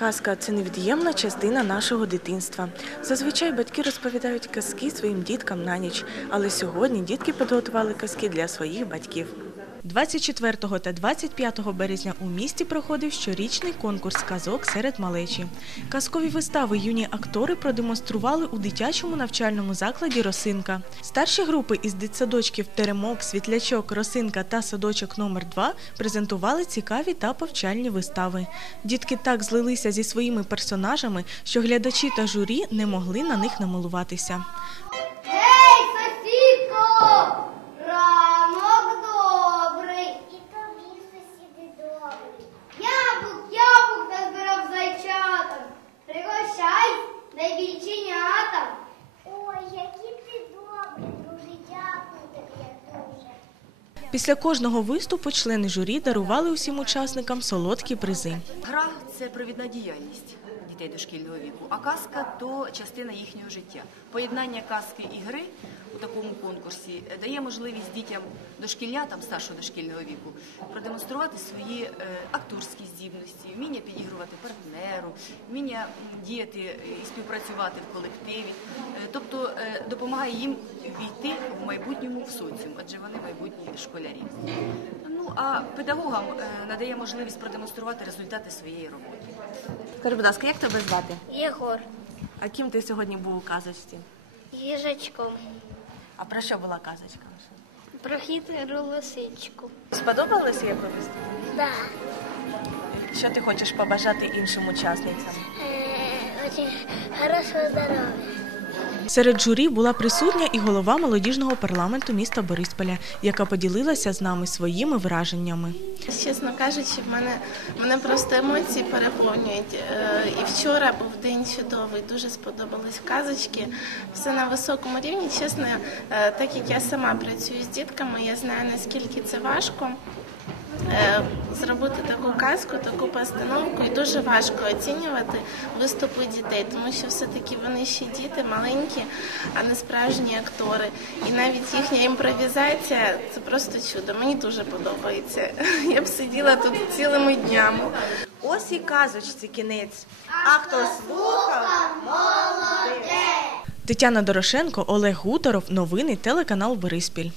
Казка це невід'ємна частина нашого дитинства. Зазвичай батьки розповідають казки своїм діткам на ніч, але сьогодні дітки підготували казки для своїх батьків. 24 та 25 березня у місті проходив щорічний конкурс казок серед малечі. Казкові вистави юні актори продемонстрували у дитячому навчальному закладі Росинка. Старші групи із дитсадочків Теремок, Світлячок, Росинка та садочок номер 2 презентували цікаві та повчальні вистави. Дітки так злилися зі своїми персонажами, що глядачі та журі не могли на них намилуватися. Після кожного виступу члени журі дарували усім учасникам солодкі призи. Гра це провідна діяльність дітей дошкільного віку, а казка то частина їхнього життя. Поєднання казки і гри у такому конкурсі дає можливість дітям дошкільнятам старшого дошкільного віку продемонструвати свої е, акторські здібності, вміння підігрувати партнеру, вміння діяти і співпрацювати в колективі. Тобто е, допомагає їм війти в майбутньому в соціум, адже вони майбутні школярі. Ну а педагогам е, надає можливість продемонструвати результати своєї роботи. Скажи, будь ласка, як тебе звати? Єгор, А ким ти сьогодні був у казочці? їжачком, А про що була казочка? про хитру лисичку. Сподобалося як виступ? Да. Що ти хочеш побажати іншим учасницям? Е, очень хорошого здоров'я. Серед журі була присутня і голова молодіжного парламенту міста Борисполя, яка поділилася з нами своїми враженнями. Чесно кажучи, в мене мене просто емоції переповнюють. Е, І вчора був день чудовий, дуже сподобались казочки. Все на високому рівні. Чесно, е, так як я сама працюю з дітками, я знаю наскільки це важко. Е, Зробити таку казку, таку постановку, і дуже важко оцінювати виступи дітей, тому що все-таки вони ще діти маленькі, а не справжні актори. І навіть їхня імпровізація це просто чудо. Мені дуже подобається. Я б сиділа тут цілими днями. Ось і казочці кінець. А хто слухав? Молодець! Тетяна Дорошенко, Олег Гуторов. Новини телеканал Бориспіль.